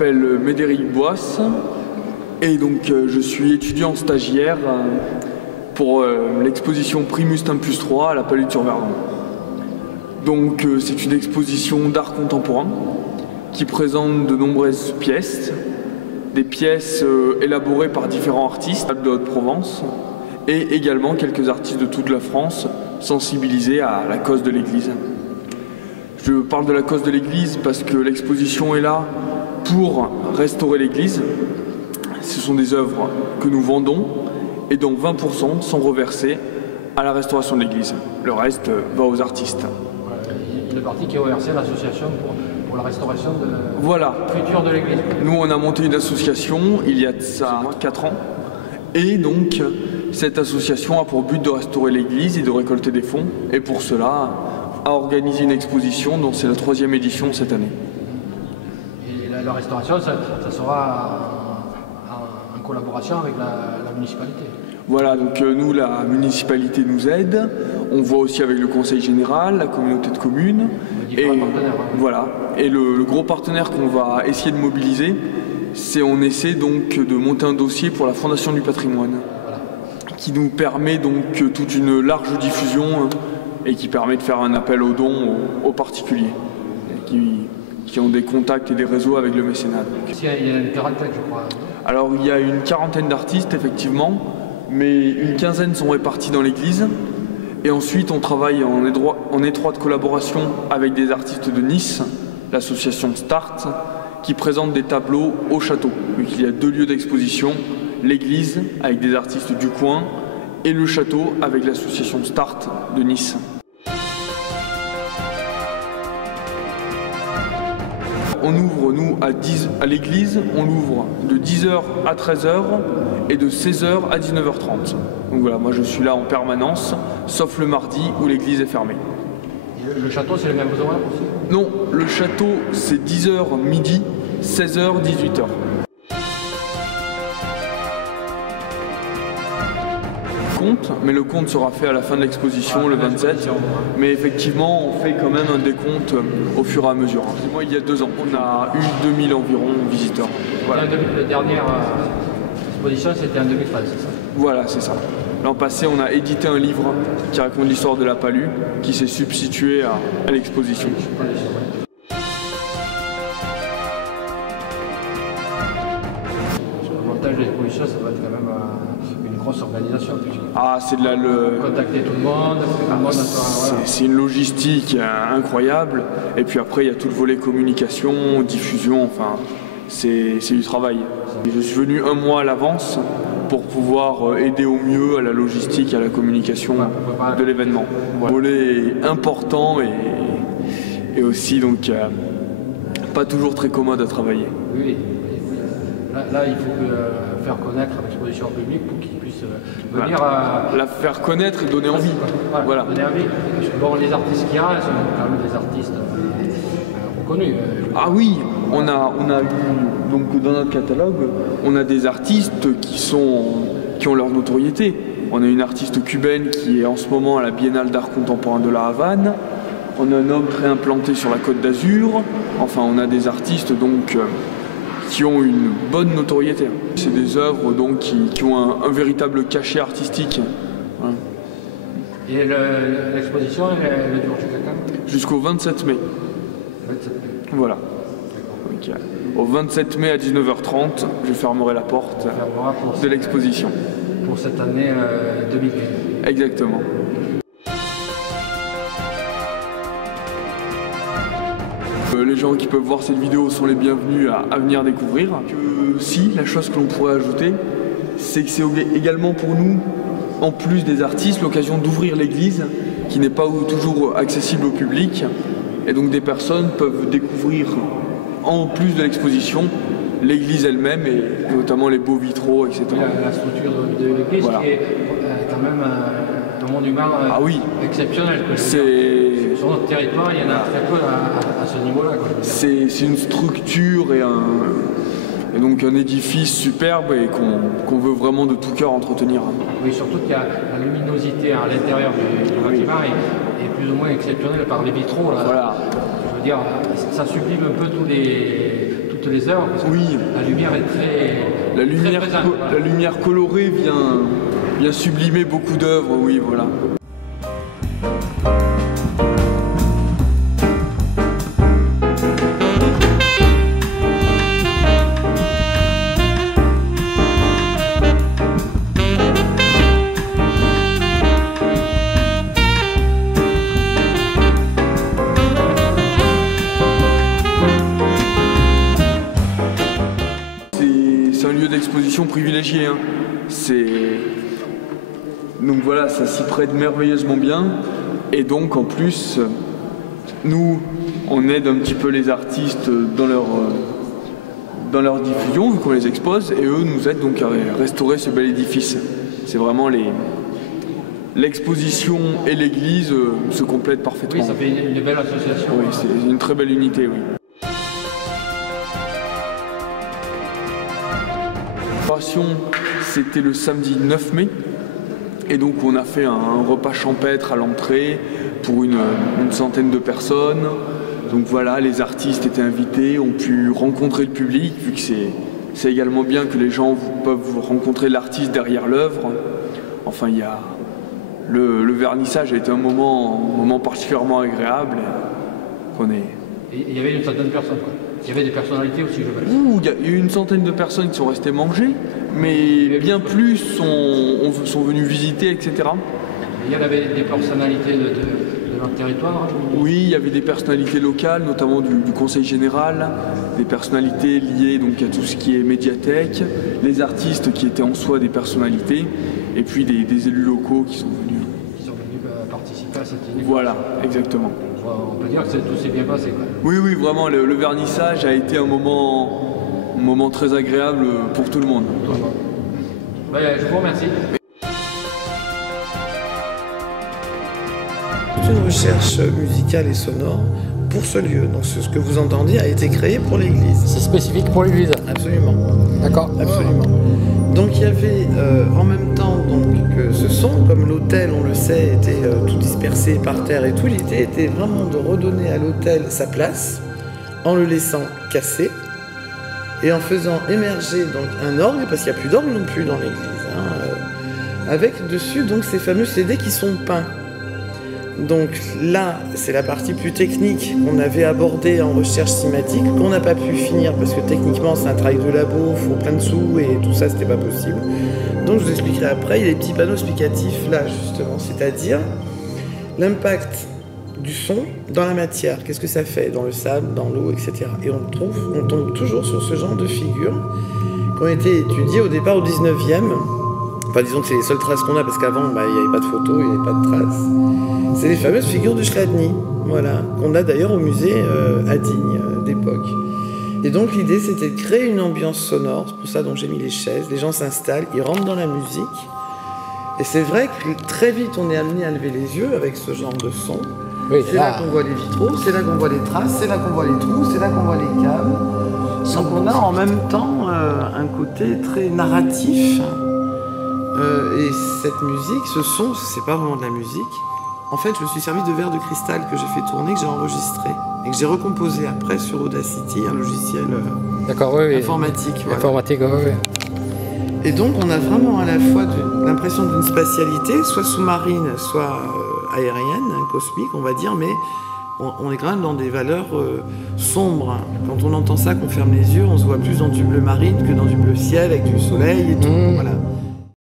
m'appelle Médéric Boisse et donc je suis étudiant stagiaire pour l'exposition Primus Tempus 3 à la Palud sur Verdon. Donc c'est une exposition d'art contemporain qui présente de nombreuses pièces, des pièces élaborées par différents artistes de Haute-Provence et également quelques artistes de toute la France sensibilisés à la cause de l'Église. Je parle de la cause de l'Église parce que l'exposition est là pour restaurer l'Église. Ce sont des œuvres que nous vendons et dont 20% sont reversés à la restauration de l'Église. Le reste va aux artistes. Une partie qui est reversée à l'association pour la restauration future de l'Église. Nous, on a monté une association il y a de ça 4 ans. Et donc, cette association a pour but de restaurer l'Église et de récolter des fonds. Et pour cela, a organisé une exposition dont c'est la 3e édition cette année. Et la restauration, ça sera en collaboration avec la municipalité. Voilà, donc nous, la municipalité nous aide. On voit aussi avec le conseil général, la communauté de communes. Voilà. Et le gros partenaire qu'on va essayer de mobiliser, c'est on essaie donc de monter un dossier pour la Fondation du patrimoine, qui nous permet donc toute une large diffusion et qui permet de faire un appel aux dons aux particuliers qui ont des contacts et des réseaux avec le mécénat. Il y a une quarantaine, je crois. Alors il y a une quarantaine d'artistes effectivement, mais une quinzaine sont répartis dans l'église. Et ensuite on travaille en étroite collaboration avec des artistes de Nice, l'association Start, qui présente des tableaux au château. Donc il y a 2 lieux d'exposition, l'église avec des artistes du coin et le château avec l'association Start de Nice. On ouvre, nous, à l'église, on l'ouvre de 10h à 13h et de 16h à 19h30. Donc voilà, moi je suis là en permanence, sauf le mardi où l'église est fermée. Et le château, c'est les mêmes horaires aussi? Non, le château, c'est 10h midi, 16h, 18h. Mais le compte sera fait à la fin de l'exposition, le 27. Mais effectivement, on fait quand même un décompte au fur et à mesure. Moi, il y a 2 ans, on a eu 2000 environ visiteurs. Voilà. La dernière exposition, c'était en 2013, c'est ça? Voilà, c'est ça. L'an passé, on a édité un livre qui raconte l'histoire de la Palud, qui s'est substitué à l'exposition. Le montage de l'exposition, ça va être quand même une grosse organisation. Ah, c'est de la... Contacter tout le monde, c'est une logistique incroyable. Et puis après, il y a tout le volet communication, diffusion, enfin, c'est du travail. Et je suis venu 1 mois à l'avance pour pouvoir aider au mieux à la logistique, à la communication de l'événement. Voilà. Le volet important et aussi donc pas toujours très commode à travailler. Oui. Là, il faut faire connaître l'exposition au public pour qu'ils puissent venir la faire connaître et donner envie. Voilà. Donner envie. Bon, les artistes qu'il y a, sont quand même des artistes reconnus. Ah oui, on a eu, donc dans notre catalogue, on a des artistes qui ont leur notoriété. On a une artiste cubaine qui est en ce moment à la Biennale d'art contemporain de la Havane. On a un homme très implanté sur la Côte d'Azur. Enfin, on a des artistes donc qui ont une bonne notoriété. C'est des œuvres donc qui ont un véritable cachet artistique. Hein. Et l'exposition, elle dure jusqu'à quand? Jusqu'au 27 mai. 27 mai. Voilà. Donc, au 27 mai à 19h30, je fermerai la porte de l'exposition. Pour cette année 2020. Exactement. Les gens qui peuvent voir cette vidéo sont les bienvenus à venir découvrir. Si, la chose que l'on pourrait ajouter, c'est que c'est également pour nous, en plus des artistes, l'occasion d'ouvrir l'église, qui n'est pas toujours accessible au public. Et donc des personnes peuvent découvrir, en plus de l'exposition, l'église elle-même et notamment les beaux vitraux, etc. La structure de l'église qui est quand même un monument exceptionnel. Sur notre territoire, il y en a très peu à ce niveau-là. C'est une structure et donc un édifice superbe et qu'on veut vraiment de tout cœur entretenir. Oui, surtout qu'il y a la luminosité à l'intérieur du bâtiment est plus ou moins exceptionnelle par les vitraux. Là. Voilà. Je veux dire, ça sublime un peu toutes toutes les heures. Parce que la lumière est très présente. La lumière colorée vient sublimer beaucoup d'œuvres, oui, voilà. C'est un lieu d'exposition privilégié, hein. Donc voilà, ça s'y prête merveilleusement bien. Et donc en plus, nous, on aide un petit peu les artistes dans leur diffusion, vu qu'on les expose, et eux nous aident donc à restaurer ce bel édifice. C'est vraiment l'exposition et l'église se complètent parfaitement. Oui, ça fait une belle association. Oui, c'est une très belle unité, oui. C'était le samedi 9 mai et donc on a fait un repas champêtre à l'entrée pour une centaine de personnes. Donc voilà, les artistes étaient invités, ont pu rencontrer le public, vu que c'est également bien que les gens peuvent rencontrer l'artiste derrière l'œuvre. Enfin, il y a le vernissage a été un moment particulièrement agréable. Il y avait une centaine de personnes, quoi. Il y avait des personnalités aussi, je pense. Il y a eu une centaine de personnes qui sont restées manger, mais bien plus sont venus visiter, etc. Il y avait des personnalités de notre territoire? Oui, il y avait des personnalités locales, notamment du Conseil général, des personnalités liées donc à tout ce qui est médiathèque, les artistes qui étaient en soi des personnalités, et puis des élus locaux qui sont venus. Qui sont venus participer à cette inauguration. Voilà, exactement. On peut dire que tout s'est bien passé, quoi. Oui, vraiment, le vernissage a été un moment très agréable pour tout le monde. Je vous remercie. C'est une recherche musicale et sonore pour ce lieu. Donc ce que vous entendez a été créé pour l'église. C'est spécifique pour l'église? Absolument. D'accord. Absolument. Donc il y avait en même temps que ce son, comme l'autel, on le sait, était tout dispersé par terre et tout, l'idée était vraiment de redonner à l'autel sa place en le laissant casser et en faisant émerger donc un orgue, parce qu'il n'y a plus d'orgue non plus dans l'église, avec dessus donc ces fameux CD qui sont peints. Donc là, c'est la partie plus technique qu'on avait abordée en recherche cinématique, qu'on n'a pas pu finir parce que techniquement c'est un travail de labo, il faut plein de sous et tout ça c'était pas possible. Donc je vous expliquerai après, il y a des petits panneaux explicatifs là justement, c'est-à-dire l'impact du son dans la matière, qu'est-ce que ça fait dans le sable, dans l'eau, etc. Et on tombe toujours sur ce genre de figures qui ont été étudiées au départ au 19e. Enfin, disons que c'est les seules traces qu'on a, parce qu'avant, il n'y avait pas de photos, il n'y avait pas de traces. C'est les fameuses figures de Chladni, voilà, qu'on a d'ailleurs au musée à Digne d'époque. Et donc l'idée, c'était de créer une ambiance sonore, c'est pour ça dont j'ai mis les chaises, les gens s'installent, ils rentrent dans la musique. Et c'est vrai que très vite, on est amené à lever les yeux avec ce genre de son. Oui, c'est là qu'on voit les vitraux, c'est là qu'on voit les traces, c'est là qu'on voit les trous, c'est là qu'on voit les câbles. Donc on a en même temps un côté très narratif. Et cette musique, ce son, c'est pas vraiment de la musique. En fait, je me suis servi de verres de cristal que j'ai fait tourner, que j'ai enregistré et que j'ai recomposé après sur Audacity, un logiciel informatique. Voilà. Informatique, oui. Et donc, on a vraiment à la fois l'impression d'une spatialité, soit sous-marine, soit aérienne, cosmique, on va dire, mais on est quand même dans des valeurs sombres. Quand on entend ça, qu'on ferme les yeux, on se voit plus dans du bleu marine que dans du bleu ciel avec du soleil et tout. Voilà.